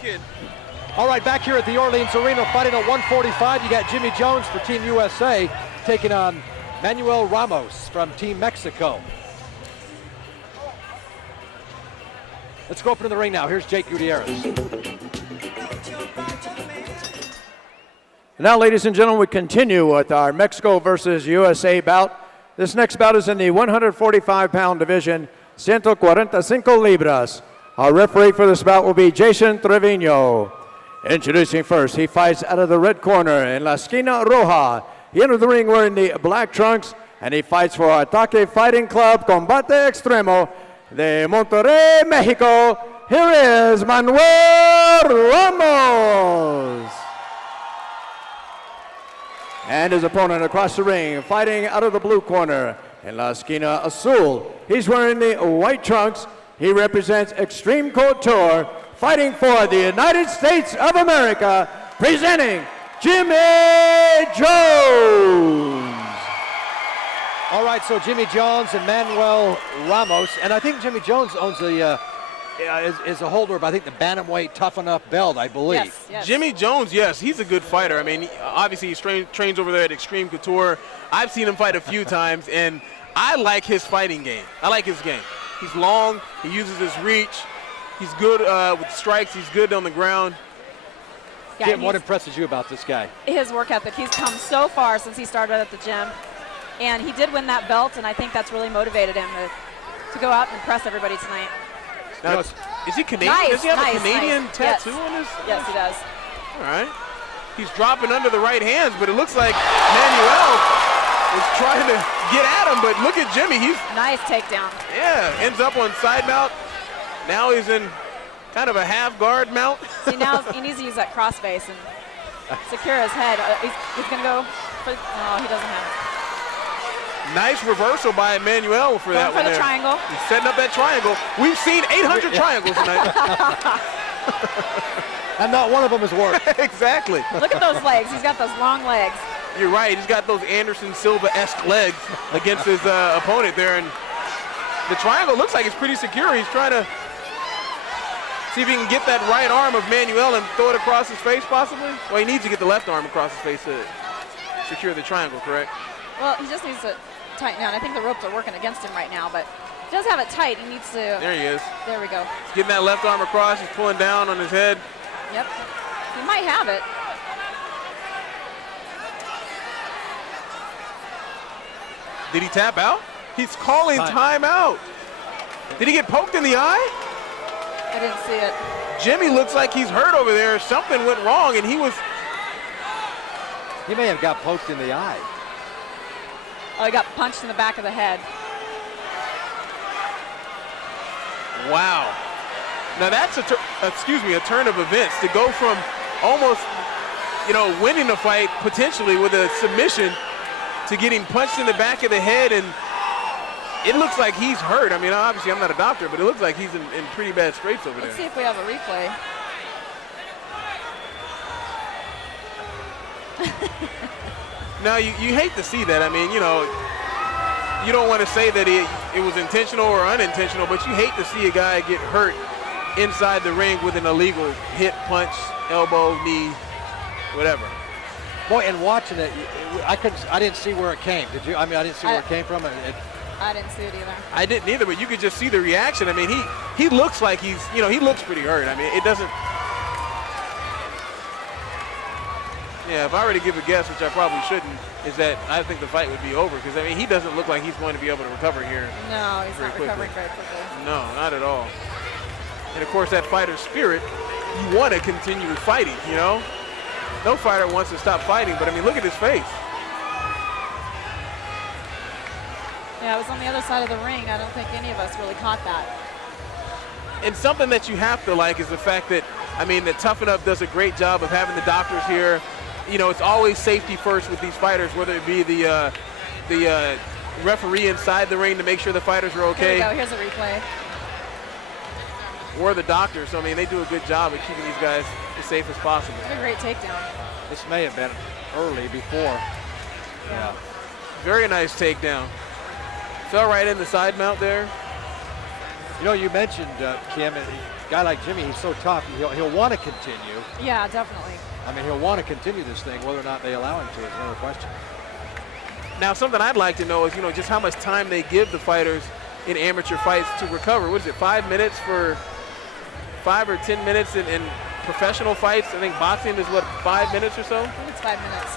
kid. All right, back here at the Orleans Arena, fighting at 145, you got Jimmy Jones for Team USA taking on Manuel Ramos from Team Mexico. Let's go up into the ring now. Here's Jake Gutierrez. Now, ladies and gentlemen, we continue with our Mexico versus USA bout. This next bout is in the 145-pound division, 145 libras. Our referee for this bout will be Jason Trevino. Introducing first, he fights out of the red corner in La Esquina Roja. He entered the ring wearing the black trunks, and he fights for Ataque Fighting Club Combate Extremo de Monterrey, Mexico. Here is Manuel Ramos. And his opponent across the ring, fighting out of the blue corner in La Esquina Azul. He's wearing the white trunks. He represents Extreme Couture, fighting for the United States of America, presenting Jimmy Jones. All right, so Jimmy Jones and Manuel Ramos, and I think Jimmy Jones owns the, is a holder of, I think, the bantamweight Tuff-N-Uff belt, I believe. Yes, yes. Jimmy Jones, yes, he's a good fighter. I mean, obviously he trains over there at Extreme Couture. I've seen him fight a few times, and I like his fighting game. I like his game. He's long, he uses his reach. He's good with strikes. He's good on the ground. Yeah, Kim, what impresses you about this guy? His work ethic. He's come so far since he started at the gym. And he did win that belt, and I think that's really motivated him to go out and impress everybody tonight. Now, is he Canadian? Nice, does he have nice, a Canadian nice. tattoo Yes. on his? Yes, he does. All right. He's dropping under the right hands, but it looks like Manuel is trying to get at him, but look at Jimmy. He's nice takedown. Yeah, ends up on side mount. Now he's in kind of a half guard mount. See, now he needs to use that crossface and secure his head. He's going to go for, oh, he doesn't have it. Nice reversal by Manuel for that one for the there. triangle. He's setting up that triangle. We've seen 800 triangles tonight. And not one of them has worked. Exactly. Look at those legs. He's got those long legs. You're right. He's got those Anderson Silva-esque legs against his opponent there. And the triangle looks like it's pretty secure. He's trying to see if he can get that right arm of Manuel and throw it across his face, possibly. Well, he needs to get the left arm across his face to secure the triangle, correct? Well, he just needs to tighten down. I think the ropes are working against him right now, but he does have it tight. He needs to. There he is. There we go. He's getting that left arm across. He's pulling down on his head. Yep. He might have it. Did he tap out? He's calling timeout. Did he get poked in the eye? I didn't see it. Jimmy looks like he's hurt over there. Something went wrong, and he may have got poked in the eye. Oh, he got punched in the back of the head. Wow. Now that's a turn of events to go from almost, winning the fight potentially with a submission to getting punched in the back of the head, and it looks like he's hurt. I mean, obviously I'm not a doctor, but it looks like he's in pretty bad scrapes over there. Let's see if we have a replay. Now, you hate to see that. I mean, you don't want to say that it was intentional or unintentional, but you hate to see a guy get hurt inside the ring with an illegal hit, punch, elbow, knee, whatever. Boy, and watching it, I didn't see where it came. Did you? I mean, I didn't see where it came from. I didn't see it either. I didn't either, but you could just see the reaction. I mean, he looks like he looks pretty hurt. I mean, it doesn't. Yeah, if I were to give a guess, which I probably shouldn't, is that I think the fight would be over, because, I mean, he doesn't look like he's going to be able to recover here. No, he's not recovering very quickly. No, not at all. And, of course, that fighter's spirit, you want to continue fighting, No fighter wants to stop fighting, but, I mean, look at his face. Yeah, it was on the other side of the ring. I don't think any of us really caught that. And something that you have to like is the fact that, that Tuff-N-Uff does a great job of having the doctors here. It's always safety first with these fighters, whether it be the referee inside the ring to make sure the fighters are okay. Here we go. Here's a replay. Or the doctors. So, they do a good job of keeping these guys as safe as possible. What a great takedown. This may have been early before. Yeah. Very nice takedown. Fell right in the side mount there. You mentioned, Kim, guy like Jimmy, he's so tough. He'll want to continue. Yeah, definitely. I mean, he'll want to continue this thing. Whether or not they allow him to is another question. Now, something I'd like to know is, just how much time they give the fighters in amateur fights to recover. What is it, 5 minutes for 5 or 10 minutes in professional fights? I think boxing is, what, 5 minutes or so? I think it's 5 minutes.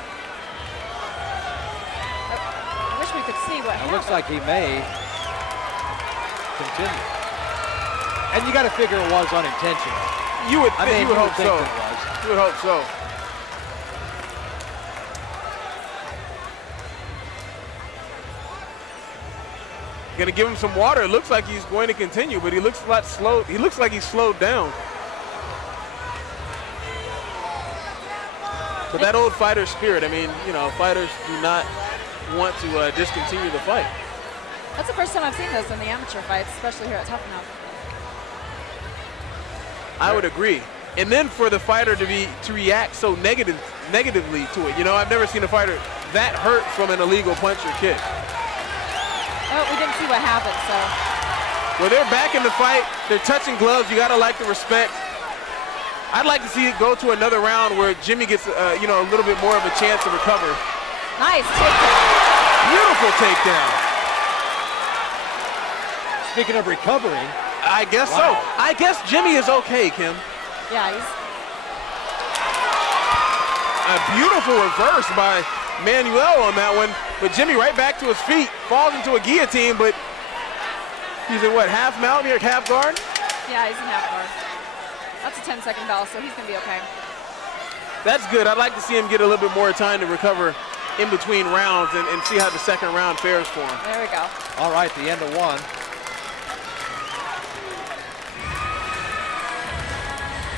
I wish we could see what happened. It looks like he may continue. And you got to figure it was unintentional. You would, I mean, you would hope think so. that it was. You would hope so. Going to give him some water. It looks like he's going to continue, but he looks a lot slow. He looks like he's slowed down. But that old fighter spirit, I mean, fighters do not want to discontinue the fight. That's the first time I've seen this in the amateur fights, especially here at Tuff-N-Uff. I would agree. And then for the fighter to react so negatively to it. I've never seen a fighter that hurt from an illegal punch or kick. Oh, we didn't see what happened, so. Well, they're back in the fight. They're touching gloves. You got to like the respect. I'd like to see it go to another round where Jimmy gets, a little bit more of a chance to recover. Nice takedown. Beautiful takedown. Speaking of recovering. I guess so. I guess Jimmy is okay, Kim. Yeah, he's. A beautiful reverse by Manuel on that one, but Jimmy right back to his feet, falls into a guillotine, but he's in what, half mount here, half guard? Yeah, he's in half guard. That's a 10-second bell, so he's going to be okay. That's good. I'd like to see him get a little bit more time to recover in between rounds and see how the second round fares for him. There we go. All right, the end of one.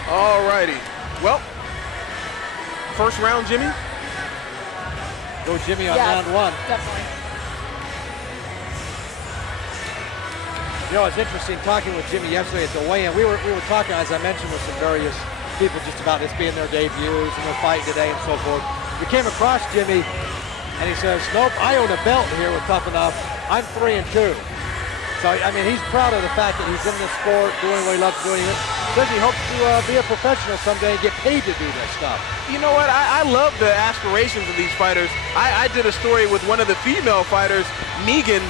All righty. Well, first round, Jimmy. Go Jimmy on Yeah, round one. Definitely. It's interesting talking with Jimmy yesterday at the weigh-in. We were talking, as I mentioned, with some various people just about this being their debuts and their fight today and so forth. We came across Jimmy, and he says, "Nope, I own a belt here with Tuff-N-Uff. I'm 3-2." So, I mean, he's proud of the fact that he's in the sport, doing what he loves doing. He says he hopes to be a professional someday and get paid to do this stuff. You know what? I love the aspirations of these fighters. I did a story with one of the female fighters, Megan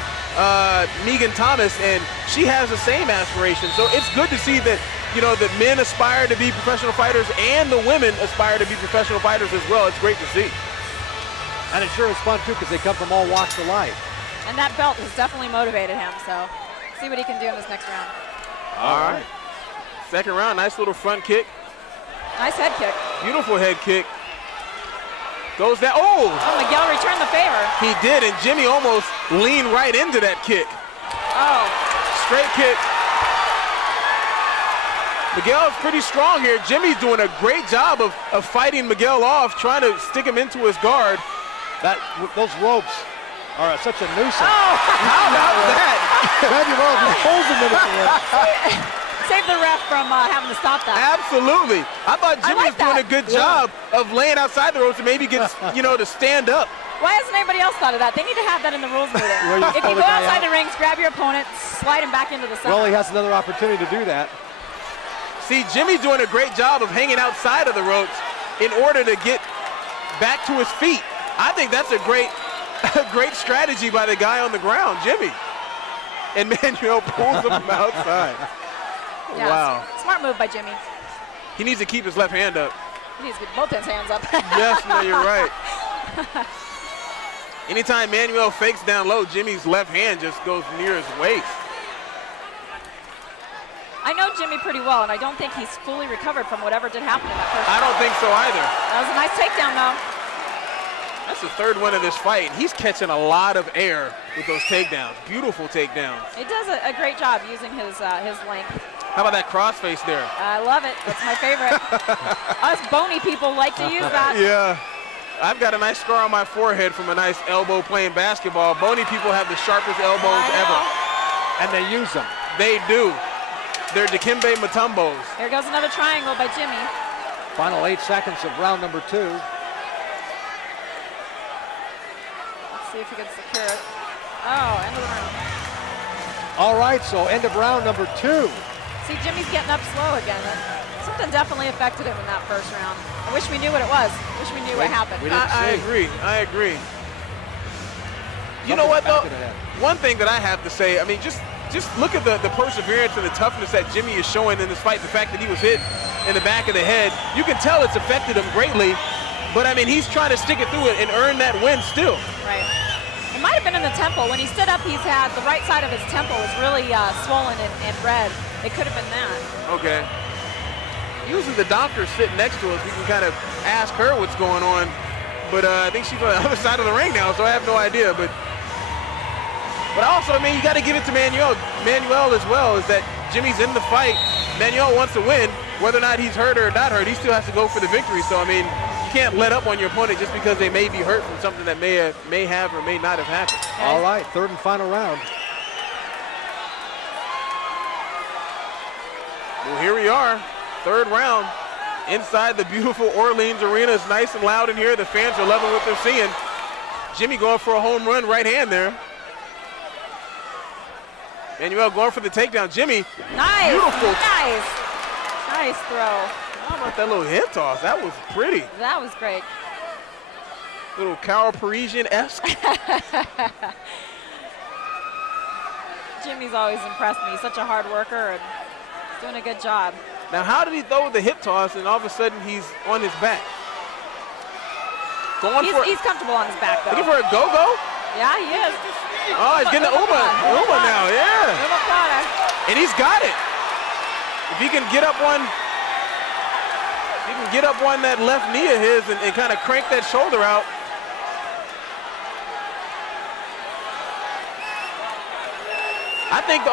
Thomas, and she has the same aspiration. So it's good to see that, that men aspire to be professional fighters and the women aspire to be professional fighters as well. It's great to see. And it sure is fun, too, because they come from all walks of life. And that belt has definitely motivated him, so see what he can do in this next round. All right. Second round, nice little front kick. Nice head kick. Beautiful head kick. Goes that, oh! Oh, Miguel returned the favor. He did, and Jimmy almost leaned right into that kick. Oh. Straight kick. Miguel's pretty strong here. Jimmy's doing a great job of fighting Miguel off, trying to stick him into his guard. Those ropes are such a nuisance. Oh, how about that? Manuel just pulls him into the ring. Save the ref from having to stop that. Absolutely. I thought Jimmy was doing a good job Yeah. of laying outside the ropes and maybe gets, to stand up. Why hasn't anybody else thought of that? They need to have that in the rules meeting. Where you If pull you the go guy outside out. the rings, grab your opponent, slide him back into the center. Well, he has another opportunity to do that. See, Jimmy's doing a great job of hanging outside of the ropes in order to get back to his feet. I think that's a great strategy by the guy on the ground, Jimmy. And Manuel pulls him from outside. Yeah, Wow. Smart move by Jimmy. He needs to keep his left hand up. He needs to get both his hands up. Yes, no, you're right. Anytime Manuel fakes down low, Jimmy's left hand just goes near his waist. I know Jimmy pretty well, and I don't think he's fully recovered from whatever did happen in that first I don't think so either. That was a nice takedown, though. That's the third one of this fight. He's catching a lot of air with those takedowns. Beautiful takedowns. It does a great job using his length. How about that crossface there? I love it. That's my favorite. Us bony people like to use that. Yeah. I've got a nice scar on my forehead from a nice elbow playing basketball. Bony people have the sharpest elbows ever. And they use them. They do. They're Dikembe Mutombos. Here goes another triangle by Jimmy. Final 8 seconds of round number 2. Let's see if he can secure it. Oh, end of the round. All right, so end of round number 2. See, Jimmy's getting up slow again. Something definitely affected him in that first round. I wish we knew what it was. I wish we knew what happened. I agree. I agree. You know what, though? One thing that I have to say, I mean, just look at the perseverance and the toughness that Jimmy is showing in despite the fact that he was hit in the back of the head. You can tell it's affected him greatly, but, I mean, he's trying to stick it through it and earn that win still. Right. It might have been in the temple. When he stood up, he's had the right side of his temple was really swollen and red. It could have been that. Okay. Usually the doctor's sitting next to us. We can kind of ask her what's going on. But I think she's on the other side of the ring now, so I have no idea. But also, I mean, you got to give it to Manuel as well, is that Jimmy's in the fight. Manuel wants to win. Whether or not he's hurt or not hurt, he still has to go for the victory. So, I mean, you can't let up on your opponent just because they may be hurt from something that may have or may not have happened. All right, third and final round. Well, here we are, third round. Inside the beautiful Orleans Arena. It's nice and loud in here. The fans are loving what they're seeing. Jimmy going for a home run right hand there. Manuel going for the takedown. Jimmy, nice, beautiful. Nice throw. How about that little hip toss? That was pretty. That was great. Little Carol Parisian-esque. Jimmy's always impressed me. He's such a hard worker and doing a good job. Now, how did he throw the hip toss and all of a sudden he's on his back? He's comfortable on his back, though. Looking for a go-go? Yeah, he is. Oh, he's getting the Uma now, yeah. Uma Plata. And he's got it. If he can get up on that left knee of his and kind of crank that shoulder out. I think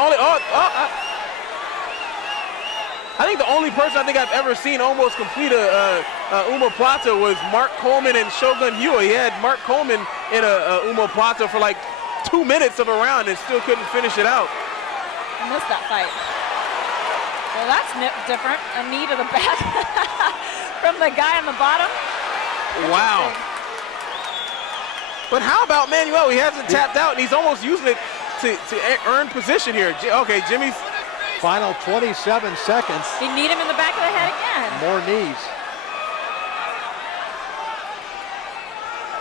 the only person I think I've ever seen almost complete a Uma Plata was Mark Coleman and Shogun Hua. He had Mark Coleman in a Uma Plata for like 2 minutes of a round and still couldn't finish it out. I missed that fight. Well, that's different. A knee to the back from the guy on the bottom. Wow. But how about Manuel? He hasn't tapped out and he's almost using it to earn position here. Okay, Jimmy's. Final 27 seconds. He kneed him in the back of the head again. More knees.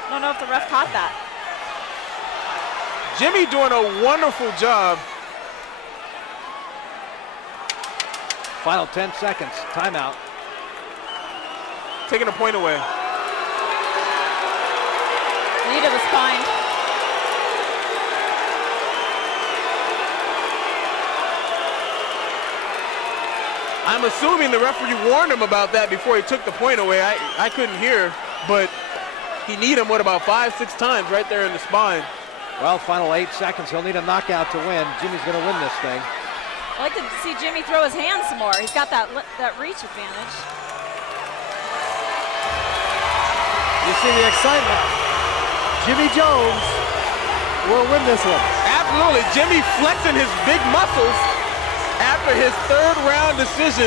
I don't know if the ref caught that. Jimmy doing a wonderful job. Final 10 seconds. Timeout. Taking a point away. Knee to the spine. I'm assuming the referee warned him about that before he took the point away. I couldn't hear, but he kneed him, about 5-6 times right there in the spine. Well, final 8 seconds. He'll need a knockout to win. Jimmy's going to win this thing. I like to see Jimmy throw his hands some more. He's got that reach advantage. You see the excitement. Jimmy Jones will win this one. Absolutely. Jimmy flexing his big muscles after his third round decision.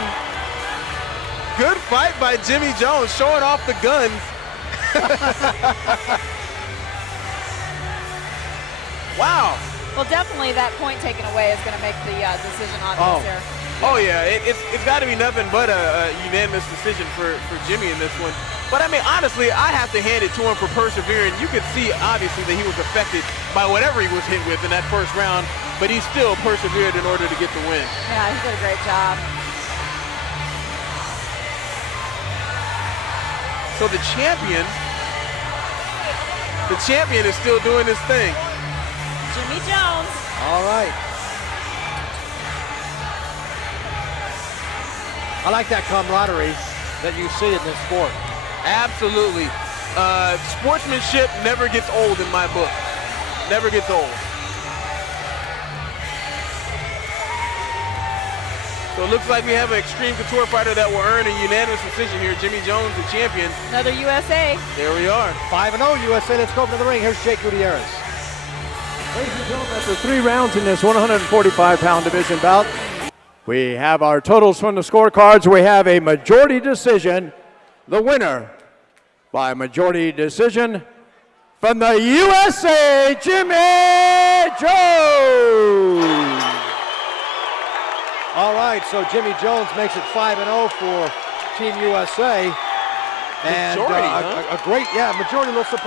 Good fight by Jimmy Jones, showing off the guns. Wow. Well, definitely that point taken away is going to make the decision obvious here. Oh yeah, it's got to be nothing but a unanimous decision for Jimmy in this one. But I mean, honestly, I have to hand it to him for persevering. You could see obviously that he was affected by whatever he was hit with in that first round, but he still persevered in order to get the win. Yeah, he did a great job. So the champion is still doing his thing. Jimmy Jones. All right. I like that camaraderie that you see in this sport. Absolutely. Sportsmanship never gets old in my book. Never gets old. So it looks like we have an Extreme Couture fighter that will earn a unanimous decision here. Jimmy Jones, the champion. Another USA. There we are. 5-0 USA. Let's go over to the ring. Here's Jake Gutierrez. Ladies and gentlemen, after 3 rounds in this 145-pound division bout, we have our totals from the scorecards. We have a majority decision. The winner by majority decision from the USA, Jimmy Jones. All right, so Jimmy Jones makes it 5-0 for Team USA. And Majority, huh? a great, majority, a little surprise.